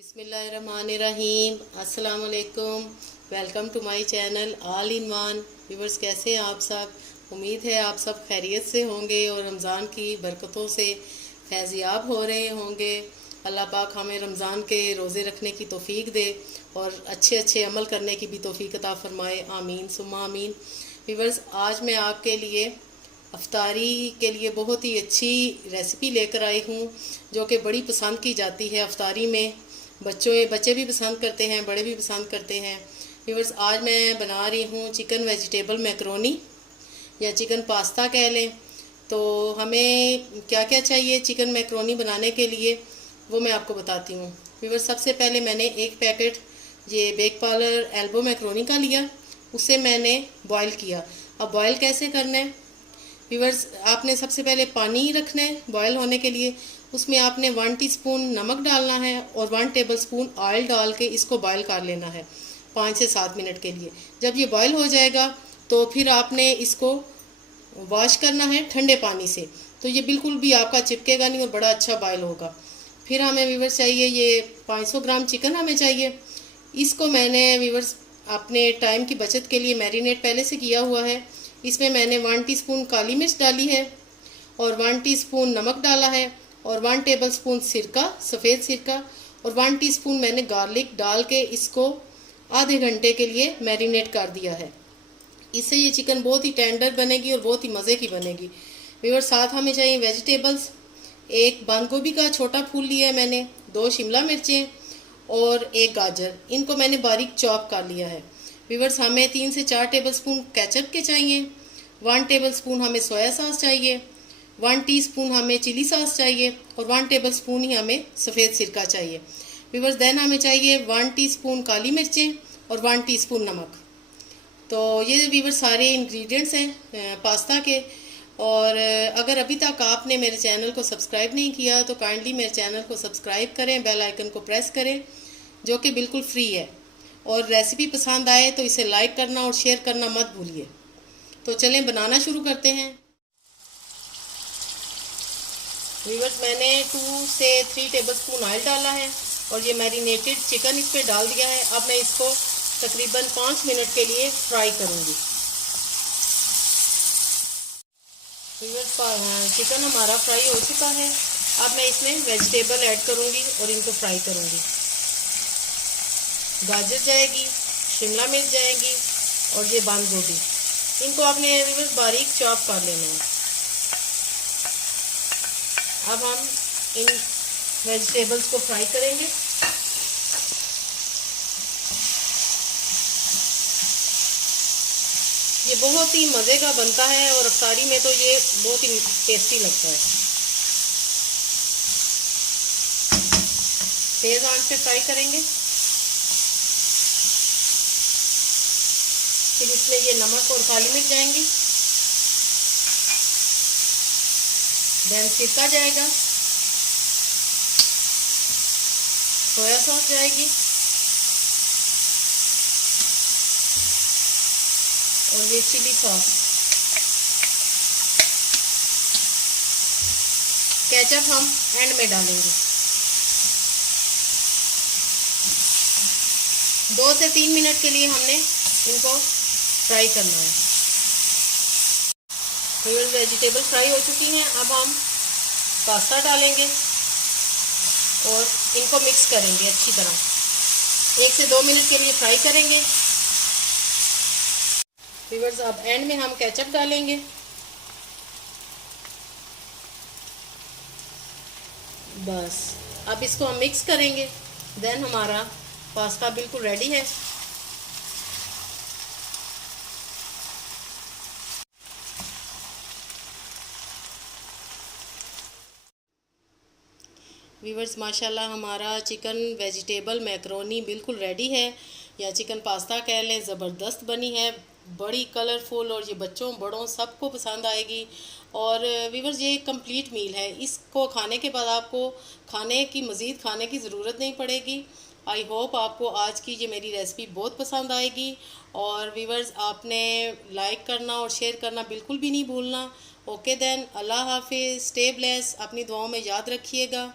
बिस्मिल्लाहिर्रहमानिर्रहीम। अस्सलाम वालेकुम। Welcome to my channel all in one. Viewers, कैसे हैं आप सब? उम्मीद है आप सब खैरियत से होंगे और रमज़ान की बरकतों से फैज़याब हो रहे होंगे। अल्लाह पाक हमें रमज़ान के रोज़े रखने की तौफीक दे और अच्छे अच्छे अमल करने की भी तौफीक अता फरमाए। आमीन सुम्मा आमीन। व्यूवर्स, आज मैं आपके लिए अफ्तारी के लिए बहुत ही अच्छी रेसिपी लेकर आई हूँ जो कि बड़ी पसंद की जाती है अफ्तारी में। बच्चे भी पसंद करते हैं, बड़े भी पसंद करते हैं। व्यूअर्स, आज मैं बना रही हूँ चिकन वेजिटेबल मैकरोनी या चिकन पास्ता कह लें। तो हमें क्या क्या चाहिए चिकन मैकरोनी बनाने के लिए वो मैं आपको बताती हूँ। व्यूअर्स, सबसे पहले मैंने एक पैकेट ये बेक पार्लर एल्बो मैकरोनी का लिया, उसे मैंने बॉईल किया। अब बॉईल कैसे करना है व्यूअर्स, आपने सबसे पहले पानी रखना है बॉयल होने के लिए। उसमें आपने 1 टीस्पून नमक डालना है और 1 टेबलस्पून ऑयल डाल के इसको बॉयल कर लेना है 5 से 7 मिनट के लिए। जब ये बॉयल हो जाएगा तो फिर आपने इसको वॉश करना है ठंडे पानी से, तो ये बिल्कुल भी आपका चिपकेगा नहीं और बड़ा अच्छा बॉयल होगा। फिर हमें व्यूअर्स चाहिए ये 500 ग्राम चिकन हमें चाहिए। इसको मैंने व्यूअर्स अपने टाइम की बचत के लिए मैरिनेट पहले से किया हुआ है। इसमें मैंने 1 टीस्पून काली मिर्च डाली है और 1 टीस्पून नमक डाला है और 1 टेबलस्पून सिरका, सफ़ेद सिरका, और 1 टीस्पून मैंने गार्लिक डाल के इसको आधे घंटे के लिए मैरिनेट कर दिया है। इससे ये चिकन बहुत ही टेंडर बनेगी और बहुत ही मज़े की बनेगी। व्यूअर्स, साथ हमें चाहिए वेजिटेबल्स। एक बंद गोभी का छोटा फूल लिया है मैंने, 2 शिमला मिर्चें और 1 गाजर, इनको मैंने बारीक चॉप कर लिया है। व्यूअर्स, हमें 3 से 4 टेबलस्पून केचप के चाहिए, 1 टेबलस्पून हमें सोया सॉस चाहिए, 1 टीस्पून हमें चिली सॉस चाहिए और 1 टेबलस्पून ही हमें सफ़ेद सिरका चाहिए। व्यूअर्स, देन हमें चाहिए 1 टीस्पून काली मिर्चें और 1 टीस्पून नमक। तो ये व्यूअर्स सारे इंग्रेडिएंट्स हैं पास्ता के। और अगर अभी तक आपने मेरे चैनल को सब्सक्राइब नहीं किया तो काइंडली मेरे चैनल को सब्सक्राइब करें, बेल आइकन को प्रेस करें जो कि बिल्कुल फ्री है। और रेसिपी पसंद आए तो इसे लाइक करना और शेयर करना मत भूलिए। तो चलें बनाना शुरू करते हैं। व्यूअर्स, मैंने 2 से 3 टेबलस्पून ऑयल डाला है और ये मैरिनेटेड चिकन इस पर डाल दिया है। अब मैं इसको तकरीबन 5 मिनट के लिए फ्राई करूँगी। व्यूअर्स, चिकन हमारा फ्राई हो चुका है। अब मैं इसमें वेजिटेबल ऐड करूँगी और इनको फ्राई करूँगी। गाजर जाएगी, शिमला मिर्च जाएगी और ये बंद गोभी, इनको आपने व्यूअर्स बारीक चॉप कर लेना है। अब हम इन वेजिटेबल्स को फ्राई करेंगे। ये बहुत ही मज़े का बनता है और अफ्तारी में तो ये बहुत ही टेस्टी लगता है। तेज़ आंच पे फ्राई करेंगे। फिर इसमें ये नमक और काली मिर्च जाएंगी, देन सिरका जाएगा, सोया सॉस जाएगी और ये चिली सॉस। केचप हम एंड में डालेंगे। 2 से 3 मिनट के लिए हमने इनको फ्राई करना है। वेजिटेबल फ्राई हो चुकी हैं। अब हम पास्ता डालेंगे और इनको मिक्स करेंगे अच्छी तरह। 1 से 2 मिनट के लिए फ्राई करेंगे। व्यूअर्स, अब एंड में हम केचप डालेंगे। बस अब इसको हम मिक्स करेंगे। देन हमारा पास्ता बिल्कुल रेडी है। व्यूअर्स, माशाल्लाह हमारा चिकन वेजिटेबल मैकरोनी बिल्कुल रेडी है, या चिकन पास्ता कह लें। ज़बरदस्त बनी है, बड़ी कलरफुल, और ये बच्चों बड़ों सबको पसंद आएगी। और व्यूअर्स, ये कंप्लीट मील है। इसको खाने के बाद आपको मज़ीद खाने की ज़रूरत नहीं पड़ेगी। आई होप आपको आज की ये मेरी रेसिपी बहुत पसंद आएगी। और व्यूअर्स, आपने लाइक करना और शेयर करना बिल्कुल भी नहीं भूलना। ओके देन, अल्लाह हाफिज़, स्टे ब्लेस, अपनी दुआओं में याद रखिएगा।